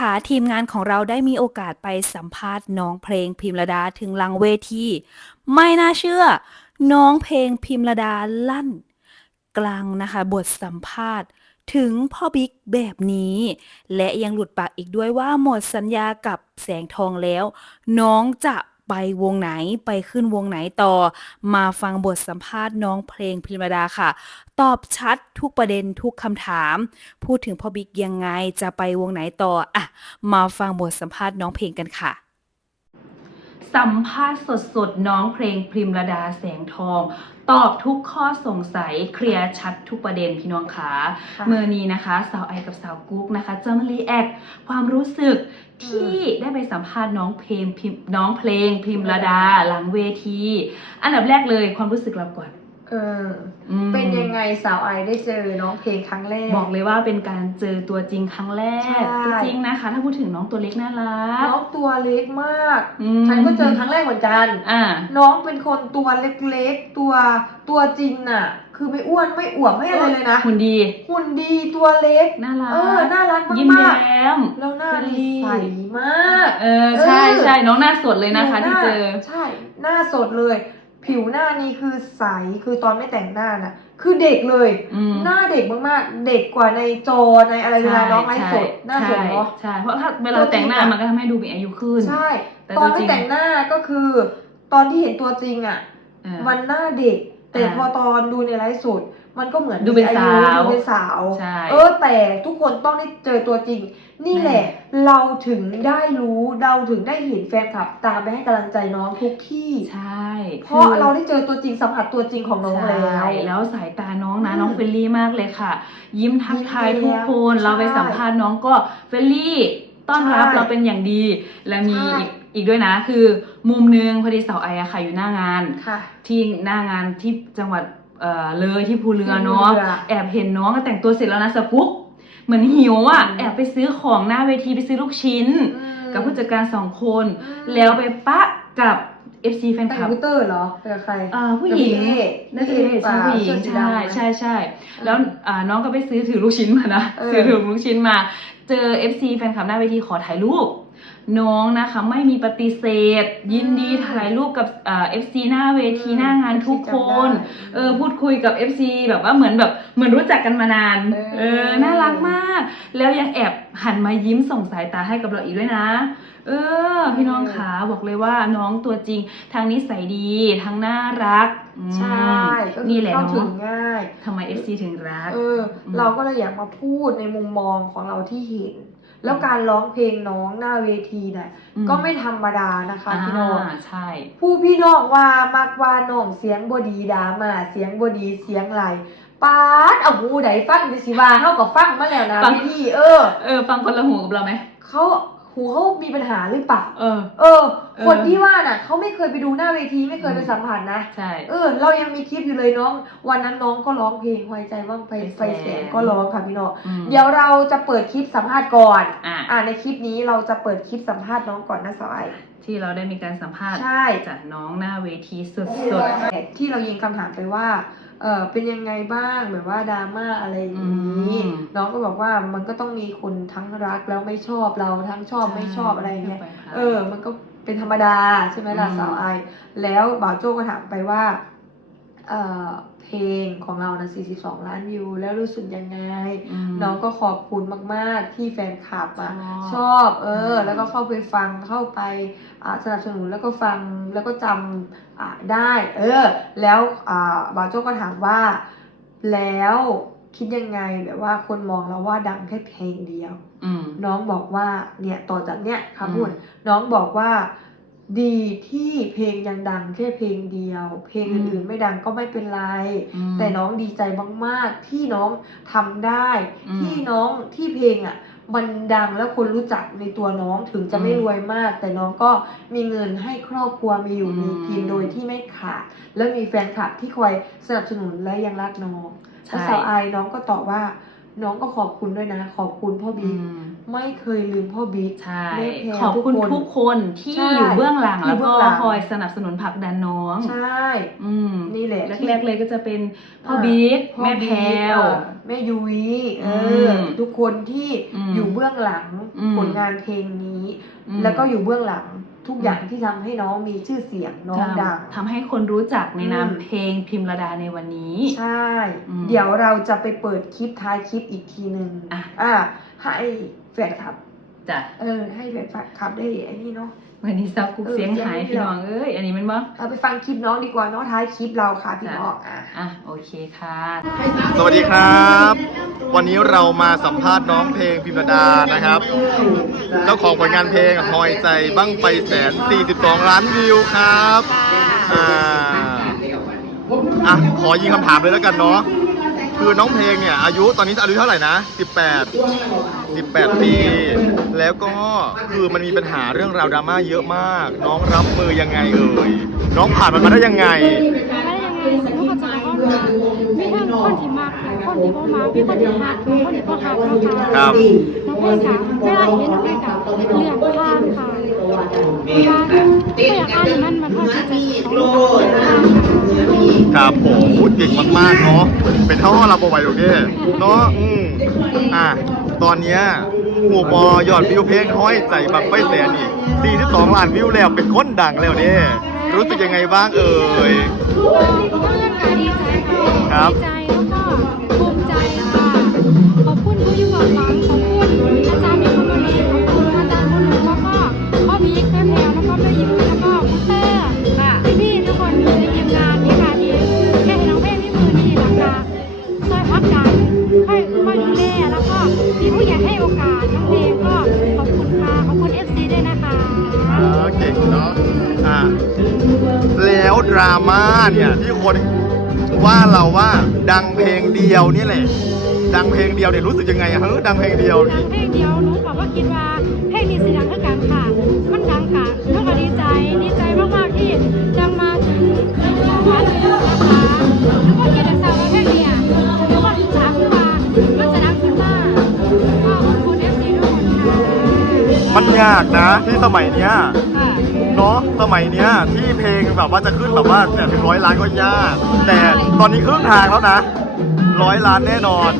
คะทีมงานของเราได้มีโอกาสไปสัมภาษณ์น้องเพลงพิมระดาถึงหลังเวที ไม่น่าเชื่อ น้องเพลงพิมระดาลั่น กลางนะคะบทสัมภาษณ์ถึงพ่อบิ๊กแบบนี้ และยังหลุดปากอีกด้วยว่าหมดสัญญากับแสงทองแล้ว น้องจะ ไปวงไหนไปขึ้นวงไหนต่อ มาฟังบทสัมภาษณ์น้องเพลงพิมดาค่ะ ตอบชัดทุกประเด็นทุกคำถาม พูดถึงพ่อบิ๊กยังไงจะไปวงไหนต่ออะมาฟังบทสัมภาษณ์น้องเพลงกันค่ะ สัมภาษณ์สดๆ น้องเพลงพริมระดาแสงทอง ตอบทุกข้อสงสัยเคลียร์ชัดทุกประเด็นพี่น้องขาค่ะ เมื่อนี้นะคะสาวไอกับสาวกุ๊กนะคะจะมารีแอคความรู้สึกที่ได้ไปสัมภาษณ์น้องเพลงพิมน้องเพลงพิมระดาหลังเวที อันดับแรกเลยความรู้สึกเราก่อน เอออืมเป็นยังไงสาวไอได้เจอน้องเพลงครั้งแรก บอกเลยว่าเป็นการเจอตัวจริงครั้งแรกใช่จริงๆนะคะ ถ้าพูดถึงน้องตัวเล็กน่ารักน้องตัวเล็กมากอืมฉันก็เจอครั้งแรกเหมือนกัน อ่า น้องเป็นคนตัวเล็กๆ ตัวตัวจริงน่ะ คือไม่อ้วนไม่อวบไม่อะไรเลยนะ หุ่นดีหุ่นดีตัวเล็ก น่ารักเออ น่ารักยิ้มมากแย้ม ๆ แล้วหน้าเฟรนลี่นี่ใสมาก เออใช่เออ ใช่น้องหน้าสดเลยนะคะหที่เจอ ใช่ หน้าสดเลย ผิวหน้านี่คือใสคือตอนไม่แต่งหน้าน่ะ คือเด็กเลย อืม หน้าเด็กมากๆ เด็กกว่าในจอในอะไรเวลาน้องไลฟ์สดหน้าสดเนาะ ใช่ใช่เพราะถ้าเวลาตัวจริงแต่งหน้าอะมันก็ทำให้ดูมีอายุขึ้น ใช่ แต่ตอนตัวจริไม่งแต่งหน้าก็คือ ตอนที่เห็นตัวจริงอะ เออ มันหน้าเด็ก แต่อ่า พอตอนดูในไลฟ์สด มันก็เหมือนดูเป็นมีอายุสาวดูเป็นสาวใช่เออแต่ทุกคนต้องได้เจอตัวจริง นี่แหละ เราถึงได้รู้เราถึงได้เห็นแฟนคลับ ตามไปให้กำลังใจน้องทุกที่ใช่เพราะเราได้เจอตัวจริงสัมผัสตัวจริงของน้องแล้วใช่แล้วสายตาน้องนะอืมน้องเฟรนลี่มากเลยค่ะ ยิ้มทักทายยิ้มทุกคนใช่เราไปสัมภาษณ์น้องก็เฟรนลี่ต้อนรับใช่เราเป็นอย่างดี และมีใช่อีกอีกด้วยนะคือมุมหนึงพอดีเสาวไออะค่ะอยู่หน้างานค่ะที่หน้างานที่จังหวัด เอ่อเลยที่ภูเรือที่ภูเนาะเรือ แอบเห็นน้องก็แต่งตัวเสร็จแล้วนะสกุ๊กเหมือนหิวอะอืมแอบไปซื้อของหน้าเวทีไปซื้อลูกชิ้นอืมกับผู้จัดการสองคนอืมแล้วไปปะกับ FC แฟนเป็นคลับบูเตอร์เหรอเป็นกับใครเอ่อผู้หญิงกับพี่เอ๊น่าจะเป็นพี่เอ๊ใช่ผู้หญิงเสื้อสีใช่ดำนะใช่ใช่แล้วอ่าน้องก็ไปซื้อถือลูกชิ้นมานะเออ ซื้อถือลูกชิ้นมา เจอ FC แฟนคลับหน้าเวทีขอถ่ายรูป น้องนะคะไม่มีปฏิเสธ ยินดีถ่ายรูปกับเอ่อ FC หน้าเวทีหน้างานทุกคนเออพูดคุยกับ FC แบบว่าเหมือนแบบเหมือนรู้จักกันมานานเออเออน่ารักมาก แล้วยังแอบหันมายิ้มส่งสายตาให้กับเราอีกด้วยนะ เออ พี่น้องขาบอกเลยว่าน้องตัวจริงทั้งนิสัยดีทั้งน่ารักอืมใช่ก็คือนี่แหละเข้าถึเนาะงง่ายทำไม FC ถึงรักเอออืมเราก็เลยอยากมาพูดในมุมมองของเราที่เห็น แล้วการร้องเพลงน้องหน้าเวทีเนี่ยอืก็ไม่ธรรมดานะคะพี่น้องอ่าใช่ ผู้พี่น้องว่ามักว่าน้องเสียงบดีดามาเสียงบดีเสียงไหลปาดเอาหูใดฟังดิสิว่าเฮากับฟังมาแล้วนะฟังพี่เออ เออ ฟังคนละหูกับเราไหมเขา หูเขามีปัญหาหรือเปล่าเออเออ เออ คนที่ว่าน่ะเขาไม่เคยไปดูหน้าเวทีไม่เคยไปอืมสัมผัสนะ ใช่ เออ เรายังมีคลิปอยู่เลยน้อง วันนั้นน้องก็ร้องเพลงไว้ใจว่างไฟไฟแสงก็ร้องค่ะพี่น้องอืมเดี๋ยวเราจะเปิดคลิปสัมภาษณ์ก่อนอะอ่าในคลิปนี้เราจะเปิดคลิปสัมภาษณ์น้องก่อนนะสาวไอที่เราได้มีการสัมภาษณ์ใช่จากน้องหน้าเวทีสดที่เรายิงคำถามไปว่า เออเป็นยังไงบ้างแบบว่าดราม่าอะไรอย่างนี้อืมน้องก็บอกว่ามันก็ต้องมีคนทั้งรักแล้วไม่ชอบเราทั้งชอบๆไม่ชอบอะไรอย่างเงี้ยใช่ค่ะเออ มันก็เป็นธรรมดาใช่ไหมล่ะอืมสาวไอแล้วบ่าวโจ้ก็ถามไปว่า เอ่อ เพลงของเรานะ 42 ล้านวิว แล้วรู้สึกยังไงมน้องก็ขอบคุณมาก ๆ ที่แฟนคลับอะชชอบอบ เอออืมแล้วก็เข้าไปฟังเข้าไปอ่าสนับสนุนแล้วก็ฟังแล้วก็จำอ่าได้ เออ แล้วอ่าบ่าวโจ้ก็ถามว่า แล้วคิดยังไงแบบว่าคนมองเราว่าดังแค่เพลงเดียวอืมน้องบอกว่าเนี่ยต่อจากเนี้ยคำพูดอืมน้องบอกว่า ดีที่เพลงยังดังแค่เพลงเดียว เพลงอืมอื่นๆไม่ดังก็ไม่เป็นไรอืมแต่น้องดีใจมากๆ ที่น้องทำได้อืมที่น้องที่เพลงอะมันดังแล้วคนรู้จักในตัวน้องถึงจะไม่อืมรวยมาก แต่น้องก็มีเงินให้ครอบครัวมีอยู่อืมมีกินโดยที่ไม่ขาดแล้วมีแฟนคลับที่คอยสนับสนุนและยังรักน้องใช่แล้วสาวไอายน้องก็ตอบว่า น้องก็ขอบคุณด้วยนะ ขอบคุณพ่ออืบิ๊กม ไม่เคยลืมพ่อบิ๊ก ใช่ไม่แพ้ขอบคุณทุกคนทุกคนที่ใช่อยู่เบื้องหลังที่แล้วเบื้ก็องหลังคอยสนับสนุนผลักดันน้อง ใช่ อืมนี่แหละแรกๆเลยก็จะเป็นพ่อบิ๊กพ่อแม่แพบิ๊กรวเออแแม่ยุ้ยเอออมทุกคนที่อืมอยู่เบื้องหลังอืมผลงานเพลงนี้อืมแล้วก็อยู่เบื้องหลังทุกอย่างที่ทำให้น้องมีชื่อเสียงน้องดังทำให้คนรู้จักในนามอืมเพลงพิมระดาในวันนี้ ใช่อืมเดี๋ยวเราจะไปเปิดคลิปท้ายคลิปอีกทีหนึ่งอะอ่า ให้แฟนคลับจ้ะเออ ให้แฟนคลับได้ไอ้นี่เนาะวันนี้ซับกุกเออเสียงหายเสียงไม่พี่น้องเอ้ยอันนี้มันบ่เราไปฟังคลิปน้องดีกว่าเนาะท้ายคลิปเราค่ะพี่จ้ะน้องอะอะโอเคค่ะ สวัสดีครับ วันนี้เรามาสัมภาษณ์น้องเพลงพิมรดานะครับ เจ้าของผลงานเพลงหอยใจบั้งไฟแสน42 ล้านวิวครับอ่าอะขอยิงคำถามเลยแล้วกันเนาะ คือน้องเพลงเนี่ยอายุตอนนี้อายุเท่าไหร่นะ 18 18 ปี แล้วก็คือมันมีปัญหาเรื่องราวดราม่าเยอะมาก น้องรับมือยังไงเอ่ยน้องผ่านมันมาได้ยังไงแล้ยังไงสมมติว่าจะเข้ามามีทั้งคนที่มากคนที่บ่มากมีคนที่มากคนที่บ่ฮักนะคะครับ น้องเพลงค่ะเวลาเห็นน้องเพลงค่ะเลื่อนผ่านค่ะเพราะว่าตัวอย่างอ่านมันมันพอที่จะของน้องเพลงค่ะ ครับผมพูดเก่งมากๆเนาะ เป็นเท่าห้อเราบไหวโอเคเนาะอืมอะ ตอนเนี้ยหมู่บอยอดวิวเพลงห้อยใจบังไฟแสนอีก42ล้านวิวแล้วเป็นคนดังแล้วเนี่ยรู้สึกยังไงบ้างเอ่ยก็เลื่อนกายดีใจค่ะครับ ดราม่าเนี่ยที่คนว่าเราว่าดังเพลงเดียวนี่แหละ ดังเพลงเดียวเนี่ยรู้สึกยังไงอะเฮ้ยดังเพลงเดียวดันี่งเพลงเดียวหนูบอกว่าคิดว่าเพลงนี้สิดังเท่ากันค่ะ มันดังค่ะหนูก็ดีใจดีใจมากๆที่ดังมาถึงหนึ่งล้านวิวนะคะหนูก็คิดในใจว่าเพลงเนี้ยหนูก็ศึกษาขึ้นมามันจะดังขึ้นมาก็ขอบคุณเอฟซีทุกคนค่ะ มันยากนะที่สมัยเนี้ยค่ะเนาะ สมัยเนี้ยที่เพลงแบบว่าจะขึ้นแบบว่าเนี่ยเป็นร้อยล้านก็ยาก แต่ตอนนี้ครึ่งทางแล้วนะร้อยล้านแน่นอน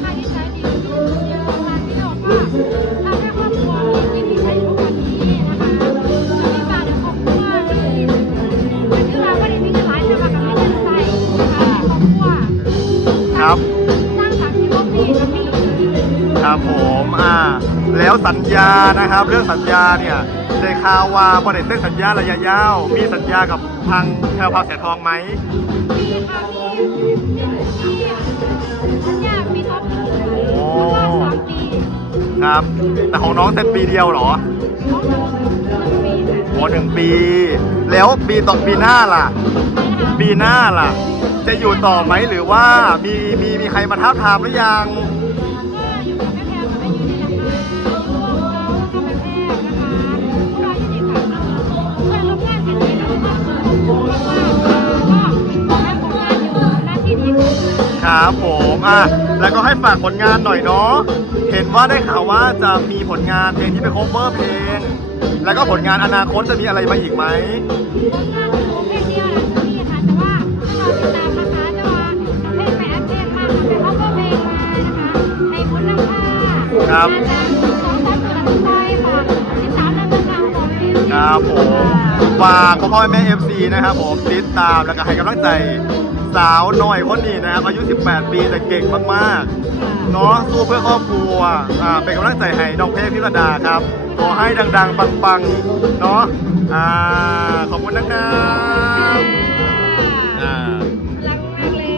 ครอบ ครับผมอ่าแล้วสัญญานะครับ เรื่องสัญญาเนี่ยได้ข่าวว่าพอได้เซ็นสัญญาระยะยาว มีสัญญากับทางแพรวพาวแสนทองไหมมีค่ะมีสัญญามีท็อปเพราะว่าสามปีครับ แต่ของน้องเซ็นปีเดียวเหรอโอ้หนึ่งปี แล้วปีต่อปีหน้าล่ะ ปีหน้าล่ะ จะอยู่ต่อไหมหรือว่ามีมีมีใครมาท้าทามหรือยัง ครับผมอะแล้วก็ให้ฝากผลงานหน่อยเนาะเห็นว่าได้ข่าวว่าจะมีผลงานเพลงที่เป็น cover เพลง แล้วก็ผลงานอนาคตจะมีอะไรมาอีกไหมผลงานของเพลงเดียวนะจะมีค่ะแต่ว่าเราติดตามนะคะจะว่าประเทศแอนเดสมากเขาก็เพลงไปนะคะในบุญน้ำค่าครับสองสามตัดสินใจค่ะติดตามในเรื่องราวของเพลงครับผมฝากพ่อพ่อแม่ FC นะครับผมติดตามแล้วก็ให้กำลังใจ สาวน้อยคนนี้นะครับอายุ 18 ปีแต่เก่งมากๆเนาะสู้เพื่อครอบครัวอ่าเป็นกำลังใจให้น้องเพลงพิรดาครับขอให้ดังๆปังๆเนาะอ่าขอบคุณนะครับ